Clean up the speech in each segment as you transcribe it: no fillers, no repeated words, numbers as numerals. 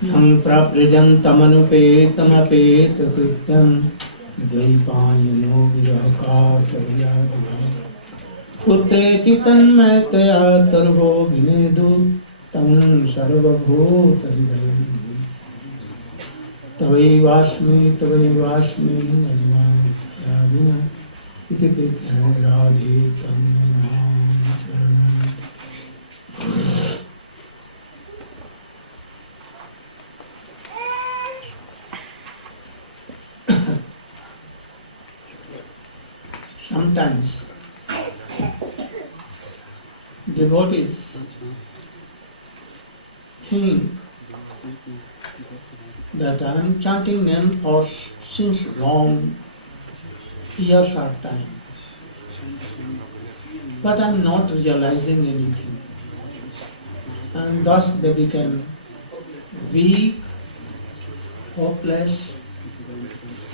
Yang praprijantamanupetamapeet krityam Dvaipayano viraka charyadava Putreti tanmayataya tarvo vinedu Tam sarvabhuta hridayam Tavaivasmi najman yavina Iti pikhan radhe tanmanam charanam. Sometimes devotees think that I am chanting name for since long years or time, but I am not realizing anything, and thus they became weak, hopeless,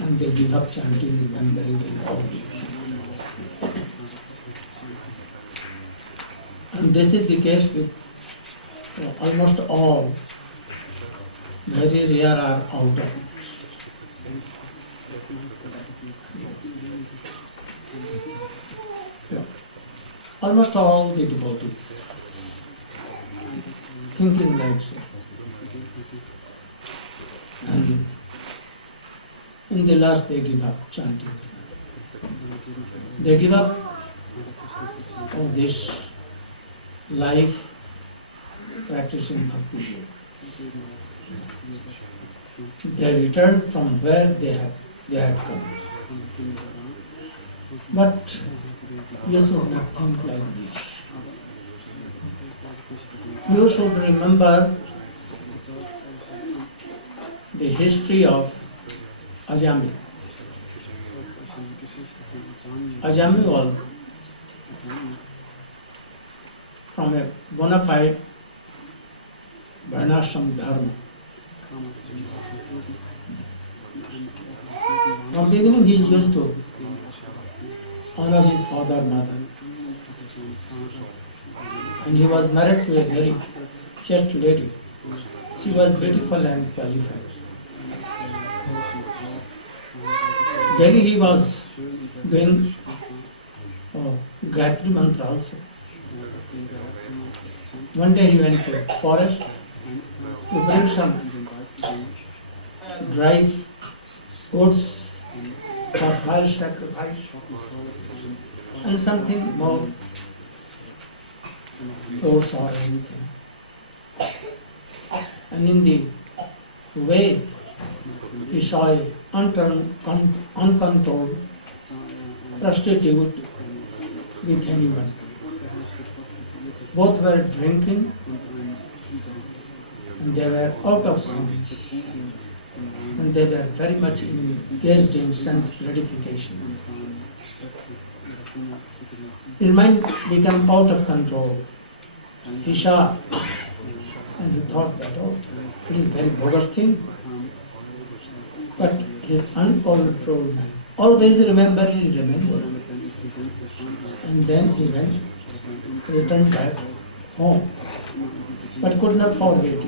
and they give up chanting, remembering all these. And this is the case with almost all. Very rare are out of it. Yeah. Almost all the devotees thinking like so. And in the last they give up chanting. They give up of this life practicing bhakti. They return from where they had come. But you should not think like this. You should remember the history of Ajami. Ajami was from a bona fide Varnashram dharma. From the beginning he used to honor his father, mother. And he was married to a very chaste lady. She was beautiful and qualified. Daily he was doing Gayatri mantra also. One day he went to the forest to bring some dry goods for fire sacrifice and something more, fruits or anything. And in the way he saw an uncontrolled prostitute with anyone. Both were drinking and they were out of sense. And they were very much engaged in sense gratification. His mind became out of control. He saw and he thought that, oh, it is a very bogus thing. But his uncontrolled mind, always remember. And then he returned back home, but could not forget it.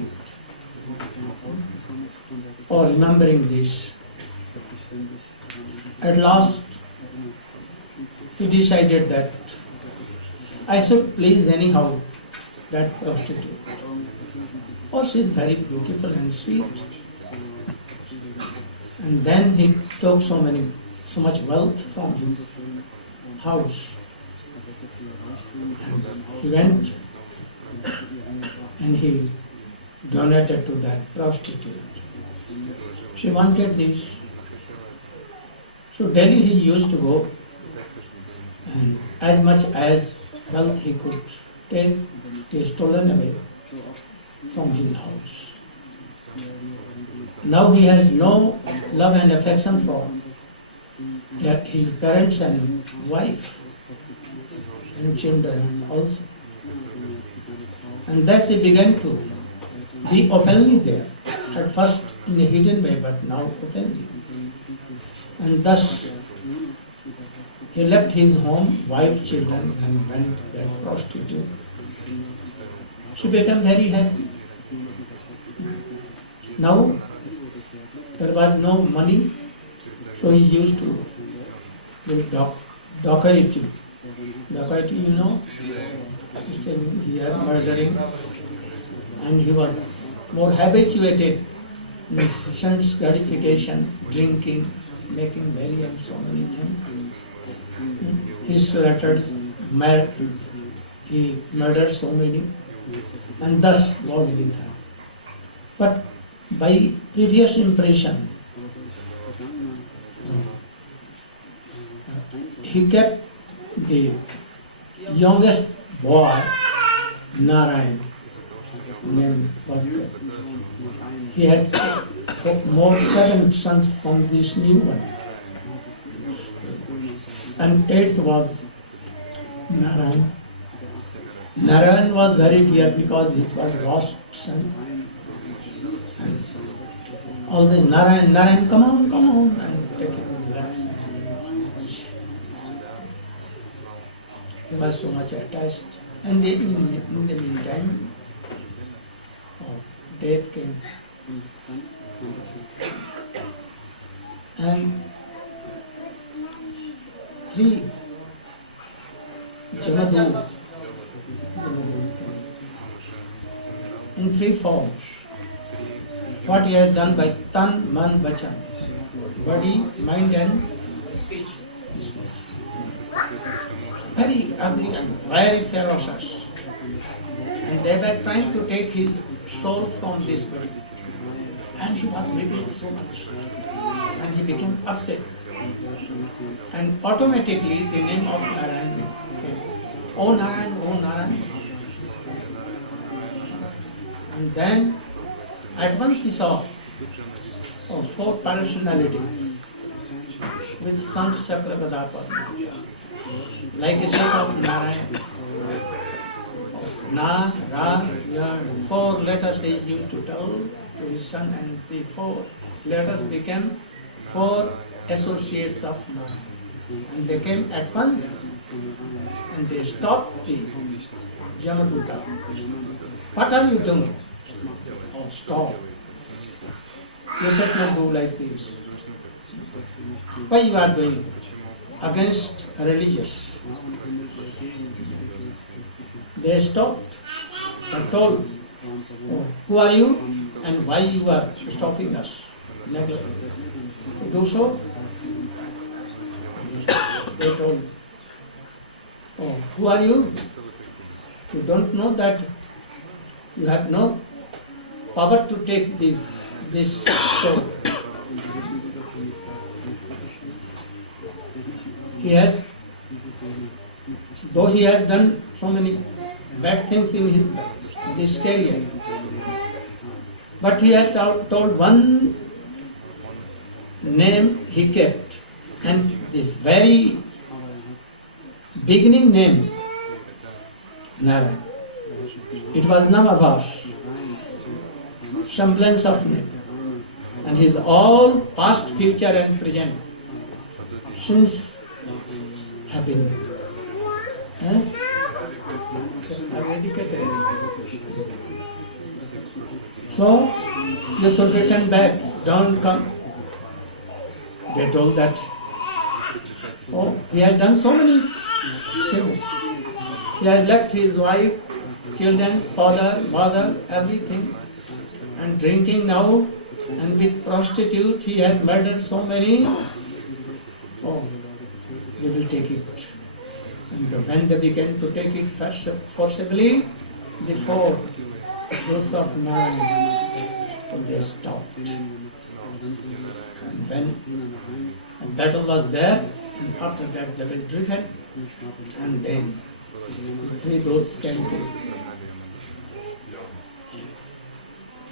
Or remembering this. At last, he decided that I should please anyhow that prostitute. Oh, she is very beautiful and sweet. And then he took so much wealth from his house. And he went and he donated to that prostitute. She wanted this. So daily he used to go and as much as wealth he could take, he stolen away from his house. Now he has no love and affection for his parents and wife and children also. And thus he began to be openly there, at first in a hidden way, but now openly. And thus he left his home, wife, children, and went to that prostitute. She became very happy. Now there was no money, so he used to do dacoity. Dacoity, you know, staying here, murdering, and he was more habituated in sense gratification, drinking, making merry and so many things. He slaughtered, he murdered so many, and thus was with her. But by previous impression, he kept the youngest boy, Narayan, name was kept. He had more 7 sons from this new one. And 8th was Narayan. Narayan was very dear because he was lost son. And always Narayan, Narayan, come on, and take him left. He was so much attached. And in the meantime, death came. And 3 Jamadu in 3 forms. What he has done by Tan, Man, Vachan, body, mind and speech. Very ugly and very ferocious. And they were trying to take his soul from this body. And he was weeping so much. And he became upset. And automatically the name of Narayan came. Oh Narayan, oh Narayan. And then at once he saw 4 personalities with Sank Chakra Gada Padma, like a sort of Narayan. Na, Ra, Ya, 4 letters he used to tell to his son, and the 4 letters became 4 associates of Narayan. And they came at once and they stopped the Jamaduta. What are you doing? Oh, stop. You should not do like this. Why you are doing against religious? They stopped and told, oh, who are you and why you are stopping us? Neglect. To do so, they told, oh, who are you? You don't know that you have no power to take this soul. He has, though he has done so many bad things in his career, but he has told one name he kept, and this very beginning name, Narayan. It was Namabhash, semblance of name. And he is all past, future and present since have been so you should return back, don't come. They told that, oh, he has done so many sins. He has left his wife, children, father, mother, everything, and drinking now, and with prostitute he has murdered so many. Oh, we will take it. And when they began to take it forcibly, the 4 those of Narayan, they stopped. And when a battle was there, and after that they were driven, and then 3 those came to.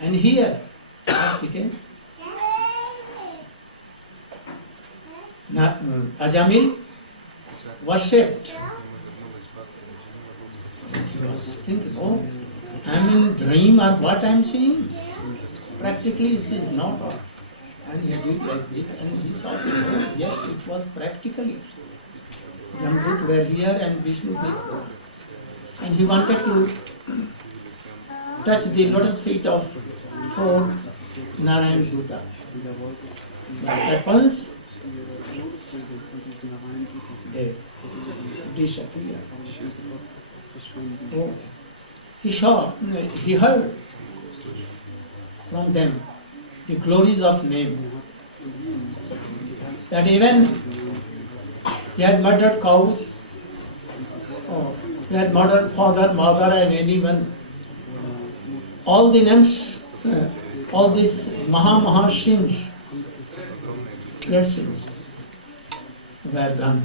And here, what became? Ajamil worshipped. He was thinking, oh, I am in dream or what I am seeing? Practically this is not all. And he did like this, and he saw that, oh, yes, it was practically. Jambut were here and Vishnu were. And he wanted to touch the lotus feet of four Narayan Buddha. What happens? They disappear. Oh, he heard from them the glories of name. That even he had murdered cows, or he had murdered father, mother and anyone. All the names, all these maha sins, great sins were done.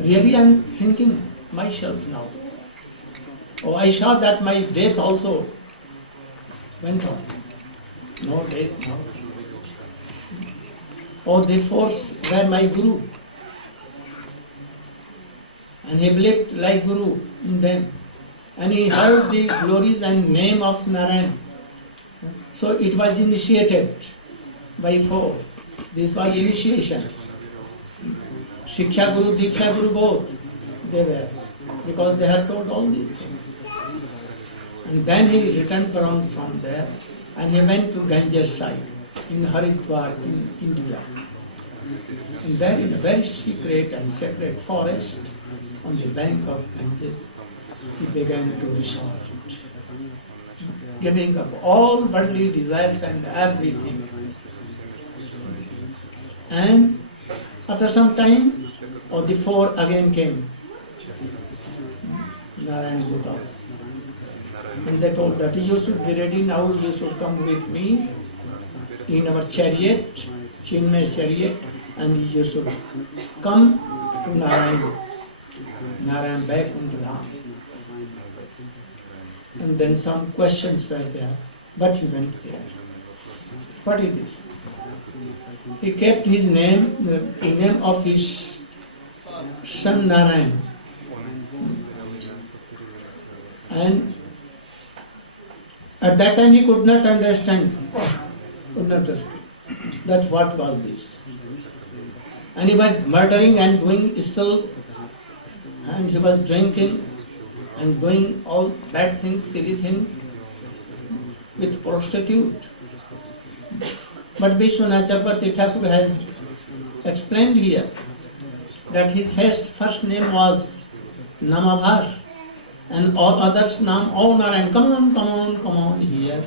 Really I am thinking myself now. Oh, I saw that my death also went on. No death, no. Oh, the force were my Guru. And he believed like Guru in them. And he heard the glories and name of Narayan. So it was initiated by four. This was initiation. Shiksha Guru, Diksha Guru both, they were. Because they had told all these things. And then he returned from there and he went to Ganges side in Haridwar in India. And there in a very secret and sacred forest on the bank of Ganges, he began to resort, giving up all worldly desires and everything. And after some time, the four again came, Narayan Buddhas. And they told that you should be ready now, you should come with me in our chariot, Chinmay chariot, and you should come to Narayan back into Ram. And then some questions were there, but he went there. What is this? He kept his name, the name of his son Narayan. And at that time he could not understand that what was this. And he was murdering and doing still, and he was drinking and doing all bad things, silly things with prostitute. But Vishwanath Chakravarti Thakur has explained here that his first name was Namabhas and all others name, oh Narayan, come on here.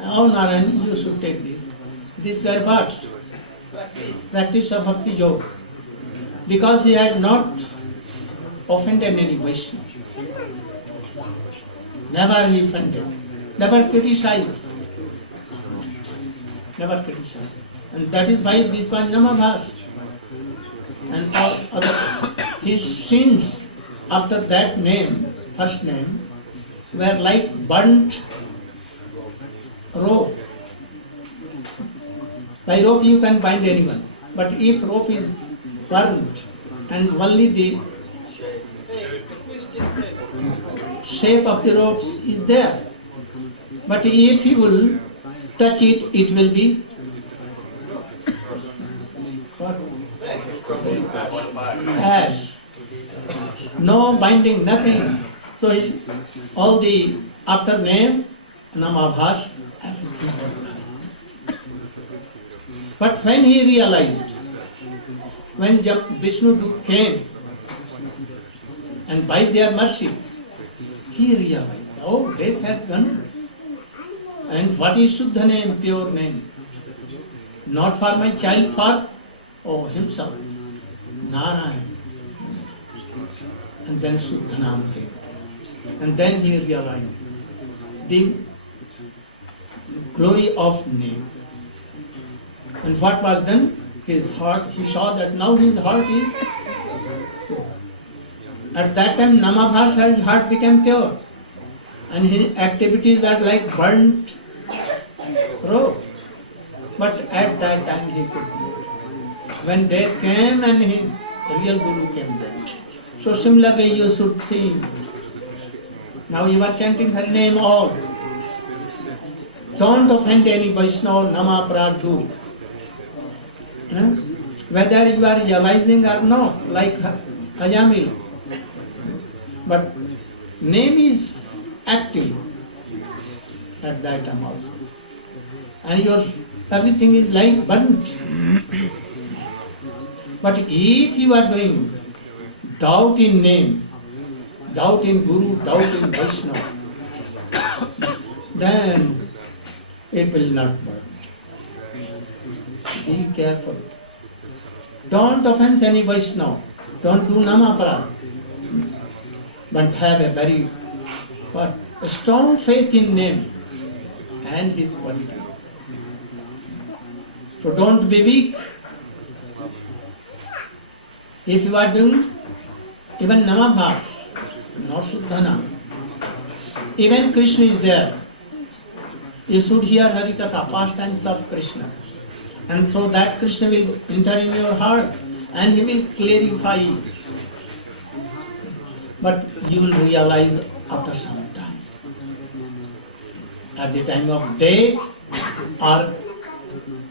Oh Narayan, you should take this. These were what? Practice of Bhakti Yoga. Because he had not offended any Vaishnava. Never he offended, never criticized. Never criticized. And that is why this was Namabhas. And all other, his sins after that name, first name, were like burnt rope. By rope you can bind anyone. But if rope is burnt and only the shape of the rope is there, but if you will touch it, it will be ash. No binding, nothing. So all the after name, Namabhas, but when he realized, when Vishnu Dut came, and by their mercy, he realized, oh, death has gone. And what is Shuddha name, pure name? Not for my child, for himself, Narayan. And then Shuddha Nam came. And then he realized the glory of name. And what was done? His heart, he saw that now his heart is, at that time Namabhas, his heart became pure. And his activities were like burnt rope. But at that time he could not. When death came and his real Guru came then. So similarly you should see. Now you are chanting her name all. Don't offend any Vaishnava, Nama Pradhu. Whether you are realizing or not, like Ajamil. But name is active at that time also. And your everything is like burnt. But if you are doing doubt in name, doubt in Guru, doubt in Vaishnava, then it will not burn. Be careful. Don't offend any Vaishnava. Don't do Namaparad. But have a very a strong faith in name and his quality. So don't be weak. If you are doing even Namabhas, not Suddhana, even Krishna is there. You should hear Harikatha, pastimes of Krishna. And so that Krishna will enter in your heart and he will clarify you. But you will realize after some time. At the time of death,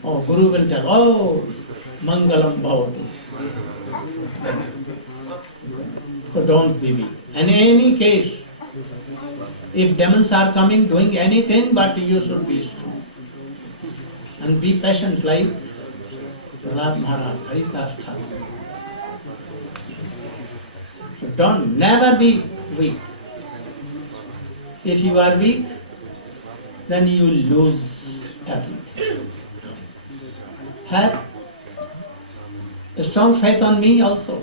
or Guru will tell, oh, Mangalam Bhavati. So don't be weak. In any case, if demons are coming, doing anything, but you should be strong. And be patient like Srila Maharaja, Haridas Thakur. So don't never be weak. If you are weak, then you lose everything. Have a strong faith on me also.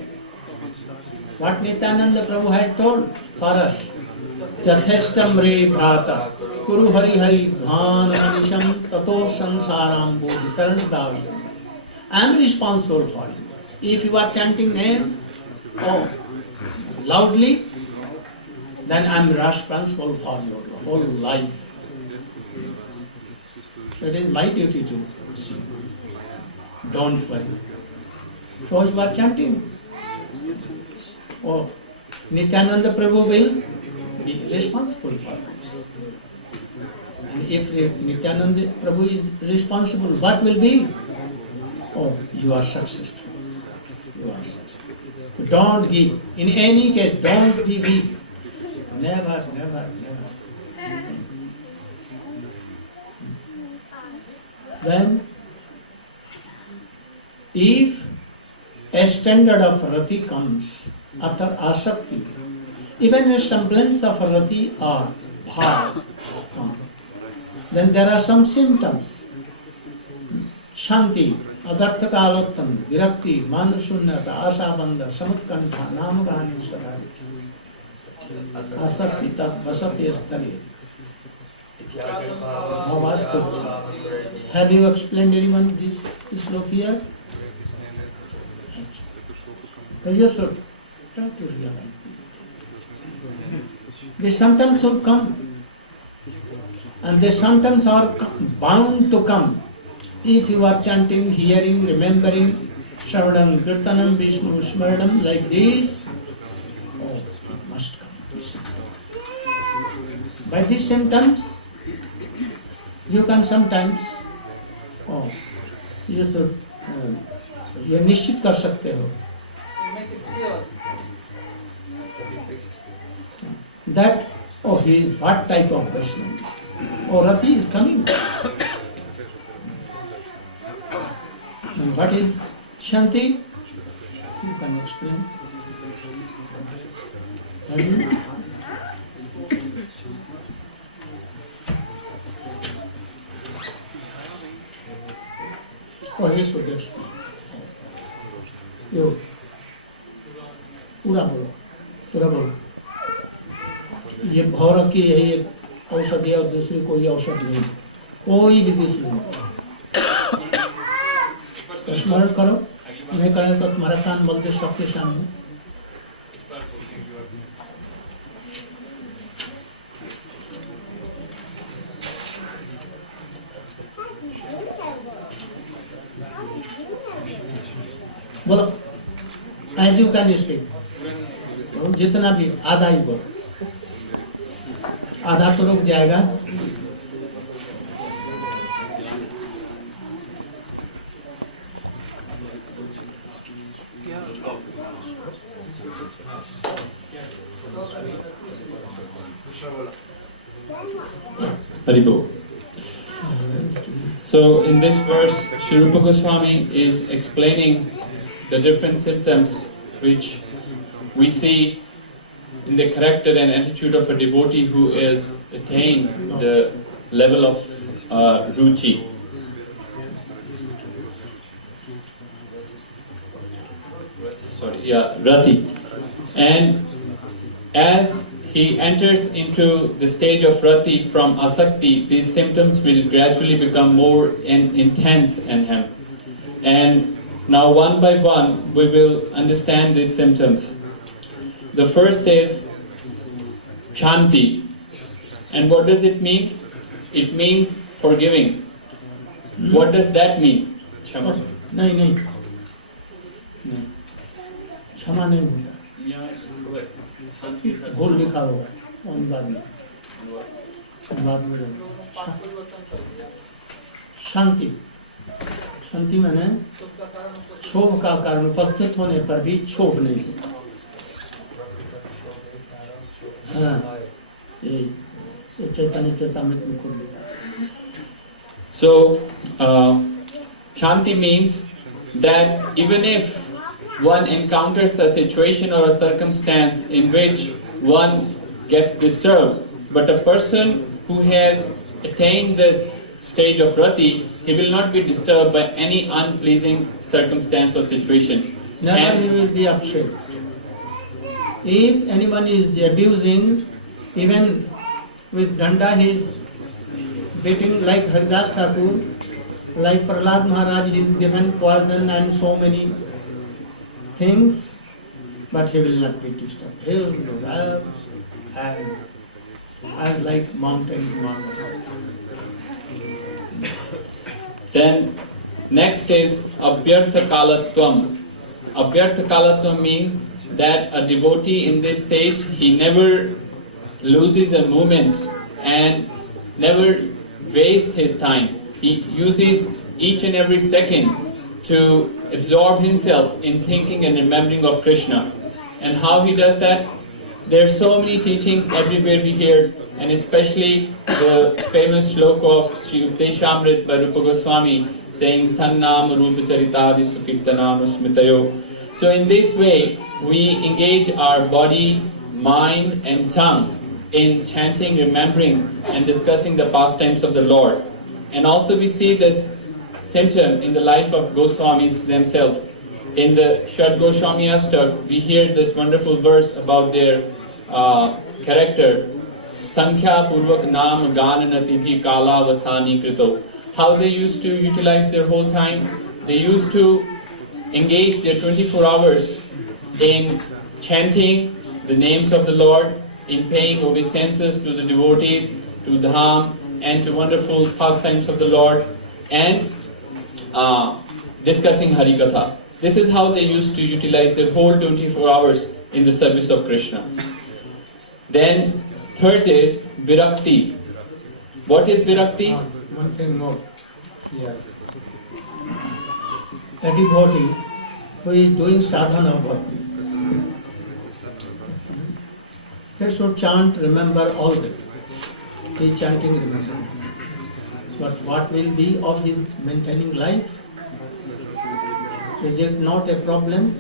What Nityananda Prabhu had told for us. Jatheshtam re bhrata, kuru hari hari dhana manisham tato sansaram bodhi karandavi. I am responsible for you. If you are chanting name loudly, then I am responsible for your whole life. It is my duty to see. Don't worry. So you are chanting. Nityananda Prabhu will be responsible for it. And if Nityananda Prabhu is responsible, what will be? You are successful. You are successful. So don't give. In any case, don't be weak. Never, never, never. Then, if a standard of rati comes after asakti, even a semblance of rati or bhav comes, then there are some symptoms. Shanti, adartha kalottam, virakti, manashunyata, asabandha, samutkantha, namagani sarariti. Asakti tat vasati astari. Have you explained anyone this sloka here? So you should try to realize this. They sometimes will come, and they sometimes are bound to come. If you are chanting, hearing, remembering, Shravanam, Kirtanam, Vishnu, Smaranam, like this, it must come. By these symptoms, you can sometimes, you should, you निश्चित कर सकते हो. That, he is what type of Vaishnava? Rati is coming. And what is Shanti? You can explain. Have you? He should explain. You. पूरा बोलो. ये भौरव की यही एक औषधि और दूसरी कोई औषधि नहीं, कोई भी दूसरी नहीं. तो स्मरण करो, नहीं करें तो तुम्हारा कान बोलते सबके सामने. बोलो, as you can speak. जितना भी आधा ही बोलो, आधा तो रुक जाएगा. Haribol. So in this verse, Sri Rupa Goswami is explaining the different symptoms which we see in the character and attitude of a devotee who has attained the level of ruchi. Rati. And as he enters into the stage of Rati from Asakti, these symptoms will gradually become more intense in him. And now one by one we will understand these symptoms. The first is Shanti. And what does it mean? It means forgiving. What does that mean? Kshama. नहीं क्षमा नहीं होता, भूल लिखा होगा उन बाद में शांति। शांति माने क्षोभ का कारण उपस्थित होने पर भी क्षोभ नहीं होता। हाँ, ये चैतन्य चेतामृत में खुद लिखा। So, Shanti means that even if one encounters a situation or a circumstance in which one gets disturbed, but a person who has attained this stage of Rati, he will not be disturbed by any unpleasing circumstance or situation. Never he will be upset. If anyone is abusing, even with danda he is beating, like Haridas Thakur, like Prahlad Maharaj, he is given poison and so many things, but he will not be disturbed. He will rise as like mountain. Then next is Abhyartha Kalatvam. Abhyartha Kalatvam means that a devotee in this stage, he never loses a moment and never wastes his time. He uses each and every second to absorb himself in thinking and remembering of Krishna. And how he does that? There are so many teachings everywhere we hear, and especially the famous shloka of Sri Updeshamrit by Rupa Goswami saying Thannam Rupa Charitadi Sukirtanam Smitayo. So in this way, we engage our body, mind and tongue in chanting, remembering and discussing the pastimes of the Lord. And also we see this symptom in the life of Goswamis themselves. In the Shad Goswami Ashtak, we hear this wonderful verse about their character. Sankhya Purvak Nam Gananati Bhi Kala Vasani Krito. How they used to utilize their whole time. They used to engage their 24 hours in chanting the names of the Lord, in paying obeisances to the devotees, to Dham, and to wonderful pastimes of the Lord, and discussing Harikatha. This is how they used to utilize their whole 24 hours in the service of Krishna. Then third is Virakti. What is Virakti? One thing more here. A devotee who is doing sadhana bhakti, he should chant, remember always. He is chanting, remember. But what will be of his maintaining life? Is it not a problem?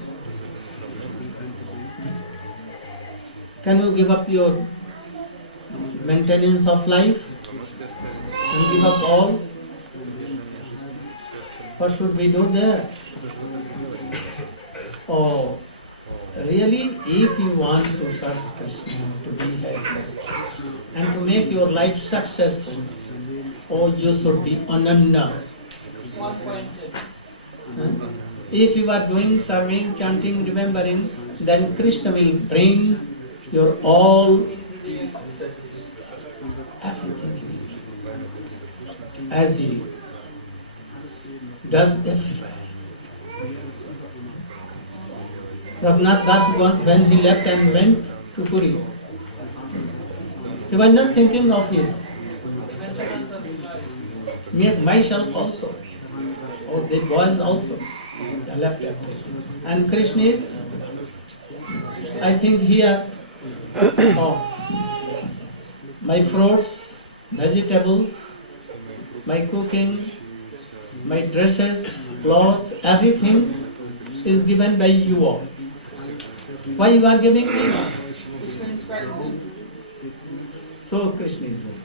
Can you give up your maintenance of life and give up all? What should we do there? Oh, really, if you want to serve Krishna, to be happy, and to make your life successful, oh, you should be ananda. If you are doing serving, chanting, remembering, then Krishna will bring your all, everything, as he does everywhere. Raghunath Das, when he left and went to Puri, he was not thinking of his, myself also, or the boys also, they left everything. And Krishna is, I think here, my fruits, vegetables, my cooking, my dresses, clothes, everything is given by you all. Why you are giving me? So Krishna is doing.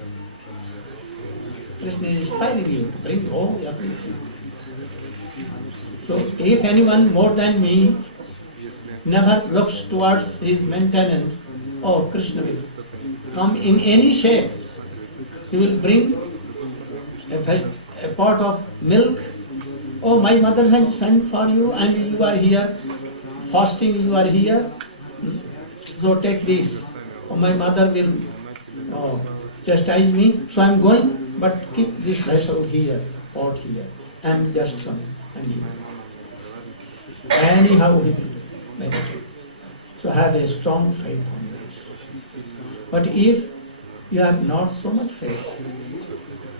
Krishna is inspiring you to bring all everything. So if anyone more than me never looks towards his maintenance, oh, Krishna will come in any shape. He will bring a pot of milk. Oh, my mother has sent for you and you are here, fasting you are here. So take this. Oh, my mother will chastise me, so I am going, but keep this vessel here, pot here. I am just coming. Anyhow, he will meditate. So have a strong faith on this. But if you have not so much faith,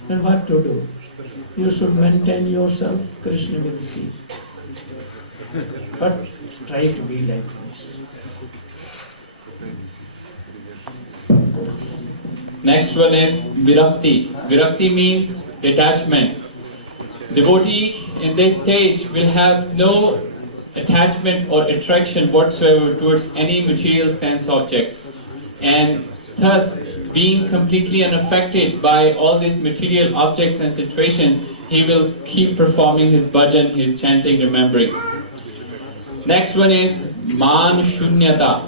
then what to do? You should maintain yourself, Krishna will see. But try to be like this. Next one is Virakti. Virakti means detachment. Devotee in this stage will have no attachment or attraction whatsoever towards any material sense objects, and thus being completely unaffected by all these material objects and situations, he will keep performing his bhajan, his chanting, remembering. Next one is Man Shunyata.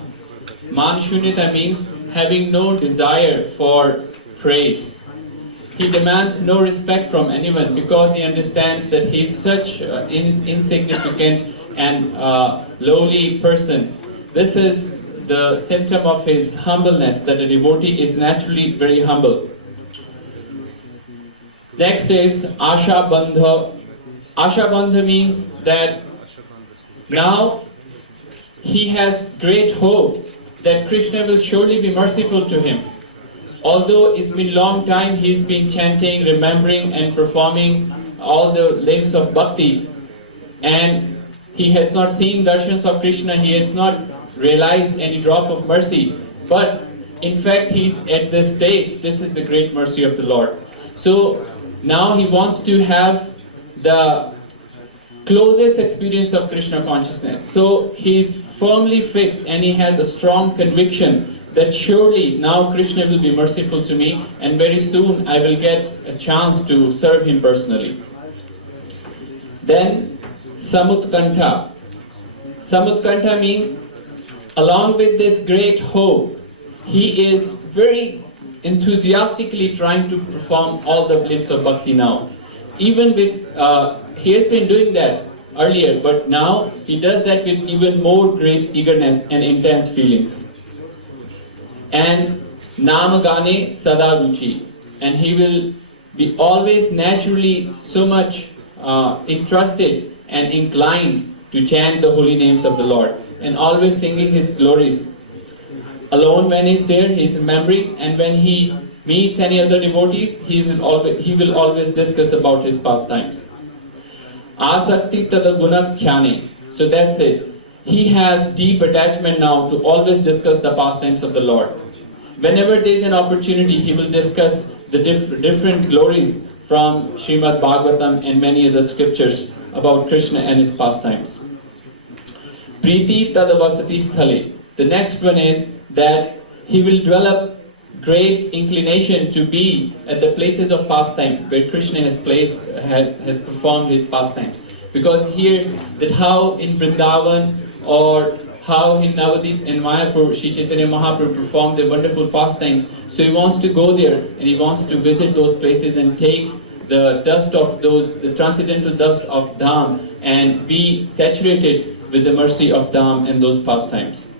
Man Shunyata means having no desire for praise. He demands no respect from anyone because he understands that he is such an insignificant and lowly person. This is the symptom of his humbleness, that a devotee is naturally very humble. Next is Asha Bandha. Asha Bandha means that now he has great hope that Krishna will surely be merciful to him. Although it's been a long time he's been chanting, remembering and performing all the limbs of bhakti, and he has not seen darshans of Krishna, he has not realized any drop of mercy. But in fact he's at this stage, this is the great mercy of the Lord. So now he wants to have the closest experience of Krishna consciousness. So he is firmly fixed and he has a strong conviction that surely now Krishna will be merciful to me and very soon I will get a chance to serve him personally. Then Samutkantha. Samutkantha means along with this great hope, he is very enthusiastically trying to perform all the limbs of bhakti now. Even with, he has been doing that earlier, but now he does that with even more great eagerness and intense feelings. And Namagane Sada Ruchi, and he will be always naturally so much interested and inclined to chant the holy names of the Lord and always singing his glories. Alone when he is there, he is remembering, and when he meets any other devotees, he will always discuss about his pastimes. Asakti tada guna khyane. So that's it. He has deep attachment now to always discuss the pastimes of the Lord. Whenever there is an opportunity, he will discuss the different glories from Srimad Bhagavatam and many other scriptures about Krishna and his pastimes. Priti tadavasati sthale. The next one is that he will develop great inclination to be at the places of pastime where Krishna has performed his pastimes. Because he hears that how in Vrindavan or how in Navadip and Mayapur, Sri Chaitanya Mahaprabhu performed their wonderful pastimes. So he wants to go there and he wants to visit those places and take the dust of the transcendental dust of Dham and be saturated with the mercy of Dham and those pastimes.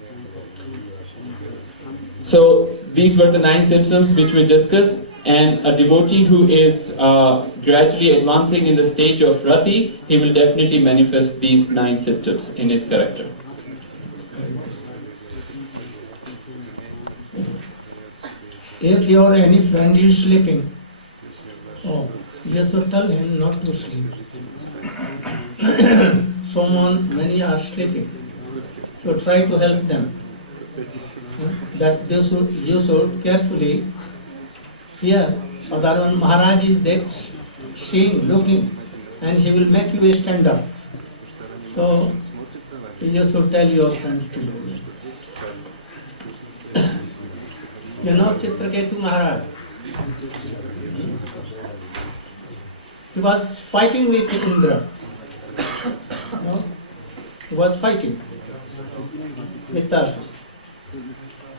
So these were the 9 symptoms which we discussed, and a devotee who is gradually advancing in the stage of Rati, he will definitely manifest these 9 symptoms in his character. If your any friend is sleeping, oh, you should tell him not to sleep. Many are sleeping, so try to help them. That you should carefully Here, Sadarvan Maharaj is there, seeing, looking, and he will make you stand up. So, you should tell your friends to do it. You know Chitraketu Maharaj? He was fighting with Indra. No? He was fighting with us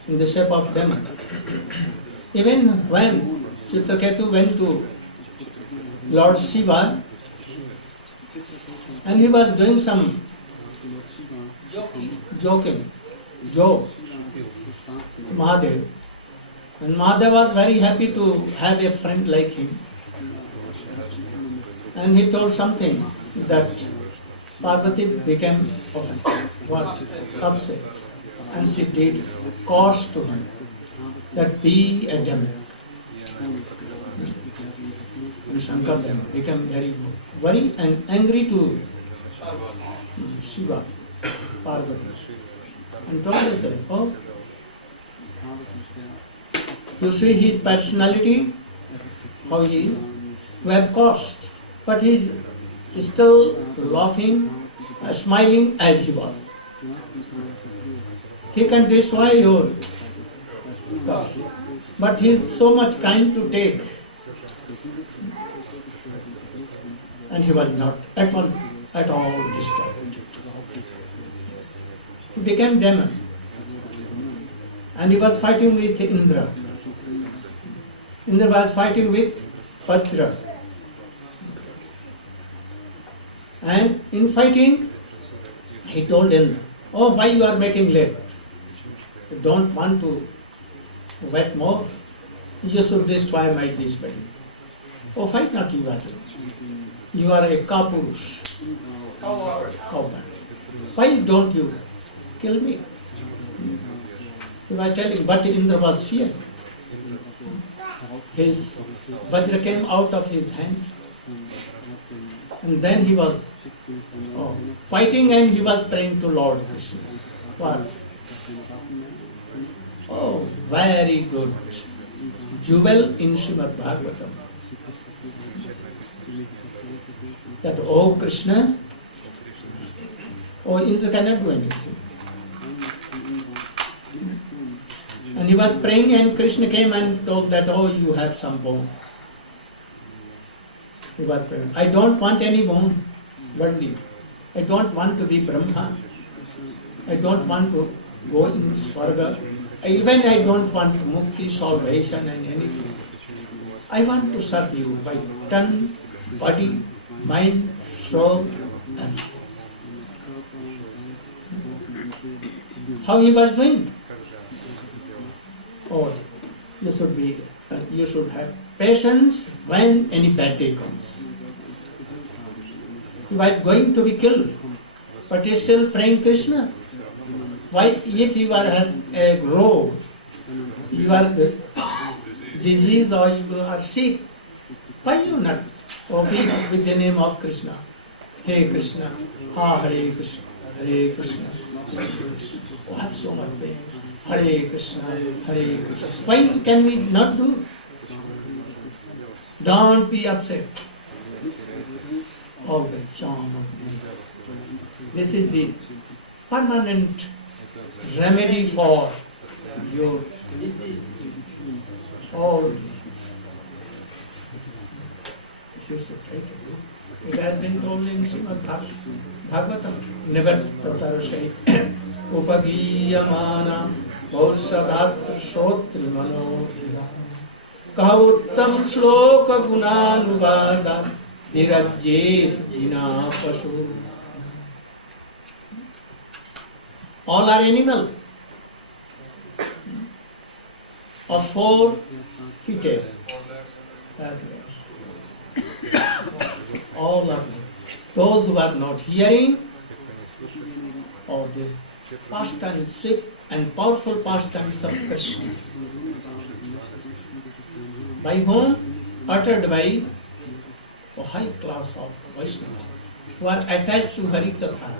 in the shape of demon. Even when Chitraketu went to Lord Shiva and he was doing some joke to Mahadev, and Mahadev was very happy to have a friend like him. And he told something that Parvati became upset. And she did curse to him that be a demon. And Shankar then became very angry to Shiva, Parvati, and told her, oh, you see his personality, how he is, we have cursed, but he is still laughing, smiling as he was. He can destroy your curse, but he is so much kind to take. And he was not at all disturbed. He became demon. And he was fighting with Indra. Indra was fighting with Patra. And in fighting, he told Indra, oh, why you are making late? You don't want to wait more? You should destroy my this body. Oh, why not you are doing? You are a Kapurush, cowman. Why don't you kill me? He was telling, but Indra was fearing. His Vajra came out of his hand. And then he was fighting and he was praying to Lord Krishna. What? Oh, very good. Jewel in Srimad Bhagavatam. That, oh Krishna, oh Indra cannot do anything. And he was praying and Krishna came and told that, oh, you have some bone. He was praying, I don't want any bone, worldly. I don't want to be Brahma. I don't want to go in Swarga. Even I don't want mukti, salvation and anything. I want to serve you by tongue, body, mind, soul, and how he was doing? Oh, you should have patience when any bad day comes. He was going to be killed, but he is still praying Krishna. Why, if you are a rogue, you are diseased or you are sick, why you not speak with the name of Krishna? Hey Krishna, Hare Krishna, Hare Krishna, Hare Krishna. Oh, I have so much pain. Hare Krishna, Hare Krishna. Why can we not do? Don't be upset. Oh, the charm of this is the permanent remedy for your all. It has been told in Srimad Bhagavatam, never tatarasai upagiyamana bhaushadatr shotri manodhira kahuttam shloka gunanuvada dhirajjet vina pasu. All are animal of 4 feet. All are those who are not hearing of the pastimes, swift and powerful pastimes of Krishna, by whom uttered by a high class of Vaishnavas who are attached to Harikatha,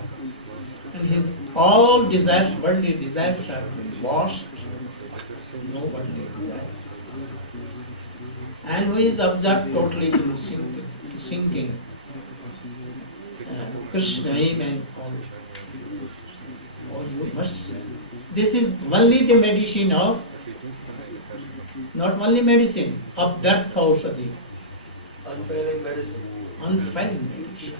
and his all desires, worldly desires, are washed. No worldly desires. and who is absorbed totally in singing Krishna name and all you must say. This is only the medicine of, not only medicine, of death aushadhi. Unfailing medicine. Unfailing medicine.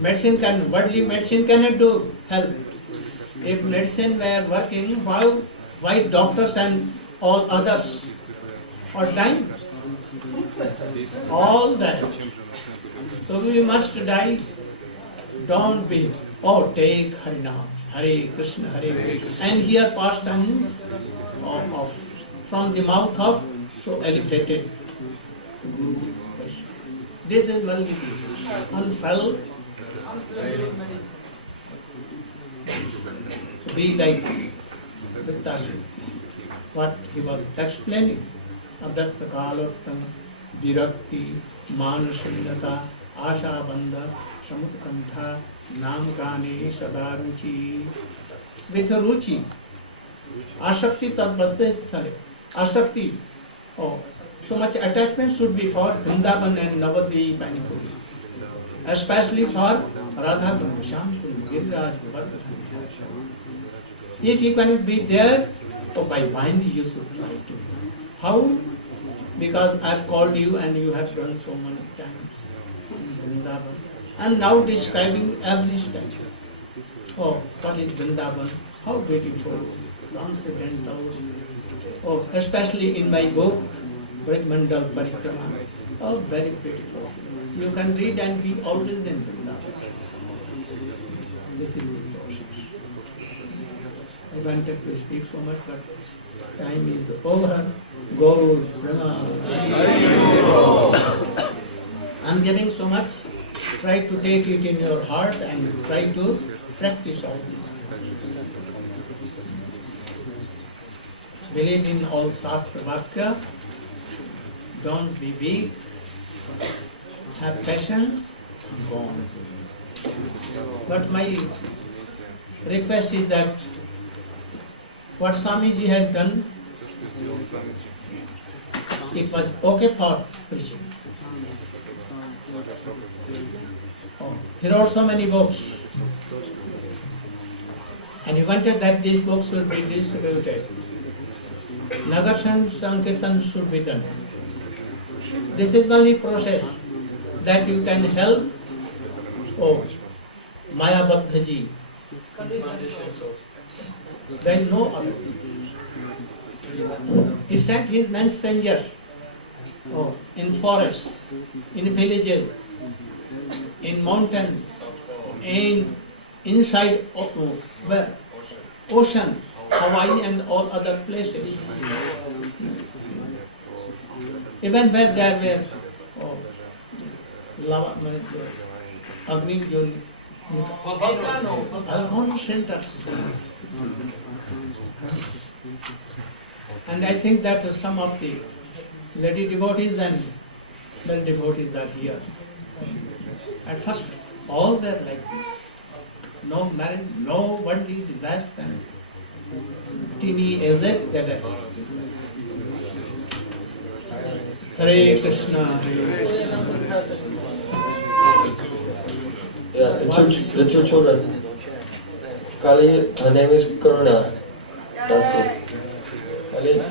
Medicine can, worldly medicine cannot do help. If medicine were working, why doctors and all others are dying? All die. So we must die. Don't be, oh, take Harinam, Hare Krishna, Hare Krishna, and hear pastimes from the mouth of so elevated Guru. This is only unfelt. Be like Vittasu, what he was explaining. Abhyartha kalatvam, virakti, manusannata, asha bandha, samutkantha, namkane, sada ruchi. With a ruchi, asakti tadvaste sthale. Asakti, oh, so much attachment should be for Vrindavan and Navadvip and Puri. Especially for Radha Brahmasham, Giriraj, Govardhan. If you cannot be there, so by mind you should try to. How? Because I have called you and you have done so many times in Vrindavan. I am now describing every step. Oh, what is Vrindavan? How beautiful, transcendental. Oh, especially in my book, Braj Mandal Parikrama. Oh, very beautiful. You can read and be always in Vrindavan. This is the process. I wanted to speak so much, but time is over. Go, Brahma. I am giving so much. Try to take it in your heart and try to practice all this. Believe in all Shastra Vakya. Don't be weak. Have patience and go on. But my request is that what Swamiji has done, it was okay for preaching. Oh, he wrote so many books, and he wanted that these books should be distributed. Nagar Sankirtan should be done. This is the only process that you can help. Oh, Maya Bhattaji. There is no other. He sent his messengers in forests, in villages, in mountains, inside ocean, Hawaii and all other places. Even where there were lava, Agni Joli, volcano centers. And I think that some of the lady devotees and male devotees are here. At first, all were like this. No marriage, no worldly desires, and teeny aged that Hare Krishna, Hare Krishna. Yeah, the two children. Kali, her name is Karuna. That's it. Kali.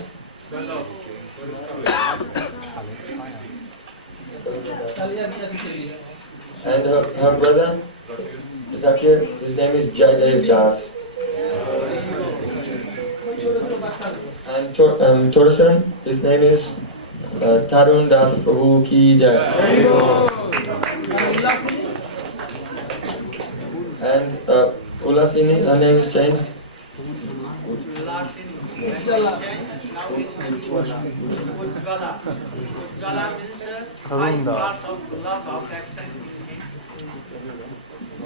And her brother, Zakir, his name is Jaidev Das. And Torasan, his name is Tarun Das Prabhu Ki Jai. And Ulasini, her name is changed.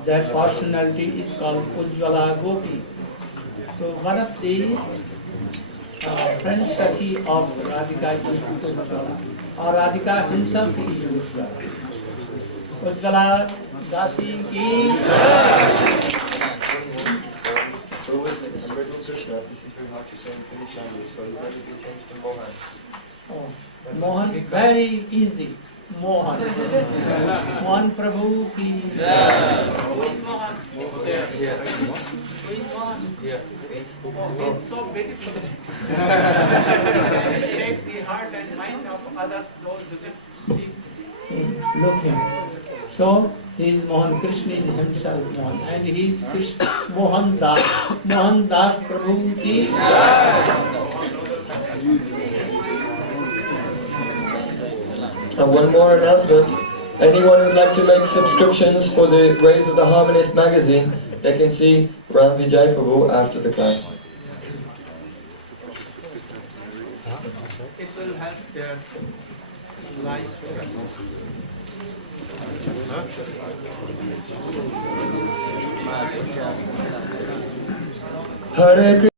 That personality is called Ujjwala Gopi. So one of the friends Sakhi of Radhika is Ujjwala, or Radhika himself is Ujjwala. Ujjwala Dasi ki Mridul Krishna, this is very hard to say in Finnish language, so it's better to change to Mohan. Oh, Mohan, very easy. Mohan. Mohan Prabhu ki. Yeah. Here. Yeah. He's so beautiful. Take the heart and mind of others, those who live to see. Look him. So he is Mohan. Krishna is himself Mohan, and he is Krishna, Mohan Das. Mohan Das Prabhu ki. And one more announcement. Anyone who'd like to make subscriptions for the Rays of the Harmonist magazine, they can see Ram Vijay Prabhu after the class. It will help their life. Hare Krishna.